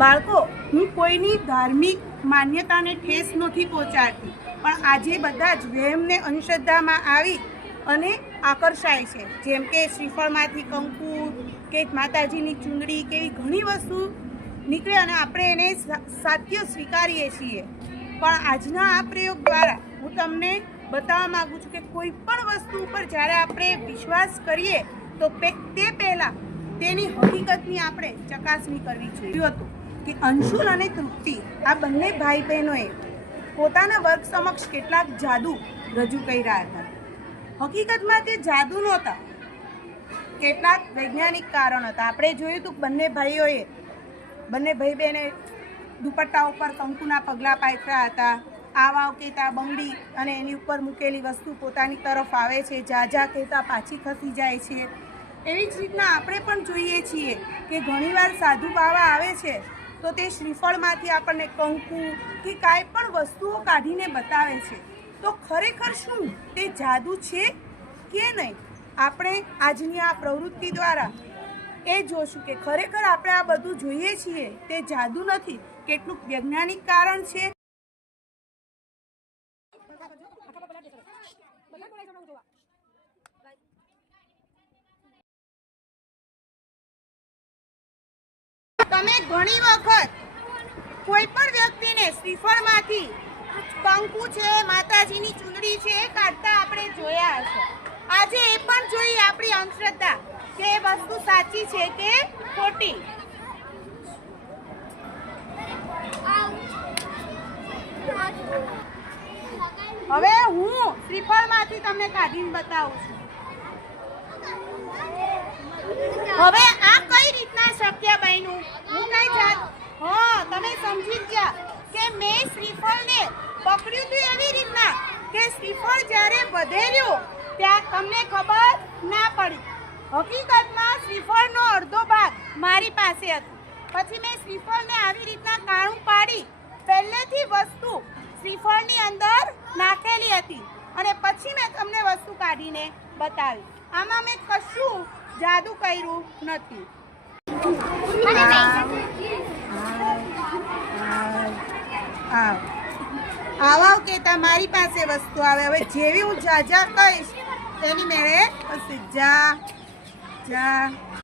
બાળકો, હું કોઈની ધાર્મિક માન્યતાને ઠેસ નથી પહોંચાડતી, પણ આજે બધા જ વહેમને અંધશ્રદ્ધામાં આવી અને આકર્ષાય છે. જેમ કે શ્રીફળમાંથી કંકુ કે માતાજીની ચૂંદડી કે એવી ઘણી વસ્તુ નીકળે અને આપણે એને સાત્ય સ્વીકારીએ છીએ. પણ આજના આ પ્રયોગ દ્વારા હું તમને બતાવવા માગું છું કે કોઈ પણ વસ્તુ ઉપર જ્યારે આપણે વિશ્વાસ કરીએ તો તે પહેલાં તેની હકીકતની આપણે ચકાસણી કરવી જોઈએ. હતું કે અંશુલ અને તૃપ્તિ આ બંને ભાઈ બહેનોએ પોતાના વર્ગ સમક્ષ કેટલાક જાદુ રજૂ કર્યા હતા. હકીકતમાં તે જાદુ નહોતા, કેટલાક વૈજ્ઞાનિક કારણ હતા. આપણે જોયું હતું બંને ભાઈ બહેને દુપટ્ટા ઉપર કંકુના પગલાં પાથર્યા હતા. આવા કહેતા બંગડી અને એની ઉપર મૂકેલી વસ્તુ પોતાની તરફ આવે છે, જા કહેતા પાછી ખસી જાય છે. એવી જ રીતના આપણે પણ જોઈએ છીએ કે ઘણીવાર સાધુ બાવા આવે છે તો તે શ્રીફળમાંથી આપણને કંકુ કે કાંઈ પણ વસ્તુઓ કાઢીને બતાવે છે. તો ખરેખર શું તે જાદુ છે કે નહીં? આપણે આજની આ પ્રવૃત્તિ દ્વારા એ જોશું કે ખરેખર આપણે આ બધું જોઈએ છીએ તે જાદુ નથી, કેટલુંક વૈજ્ઞાનિક કારણ છે. તમે ઘણી વખત કોઈ પણ વ્યક્તિને શ્રીફળમાંથી કંકુ છે, માતાજીની ચૂંદડી છે એ કાઢતા આપણે જોયા હશે. આજે એ પણ જોઈએ આપણી અંધશ્રદ્ધા કે એ વસ્તુ સાચી છે કે ખોટી. હવે હું શ્રીફળમાંથી તમને કાઢીને બતાવું છું. હવે આ કઈ રીતના શક્ય બન્યું? હું કઈ જાત તમે સમજી ગયા કે મેં શ્રીફળને પકડ્યું હતું એવી રીતના કે શ્રીફળ જ્યારે વધેર્યું ત્યાં તમને ખબર ના પડી. હકીકતમાં શ્રીફળનો અડધો ભાગ મારી પાસે હતો. પછી મેં શ્રીફળને આવી રીતના કાણું પાડી પહેલેથી વસ્તુ શ્રીફળની અંદર નાખેલી હતી અને પછી મેં તમને વસ્તુ કાઢીને બતાવી. આમાં મેં કશું જાદુ કર્યું નથી. આવા કહેતા મારી પાસે વસ્તુ આવે. હવે જેવી હું જા કહીશ તેની મેળે જા જા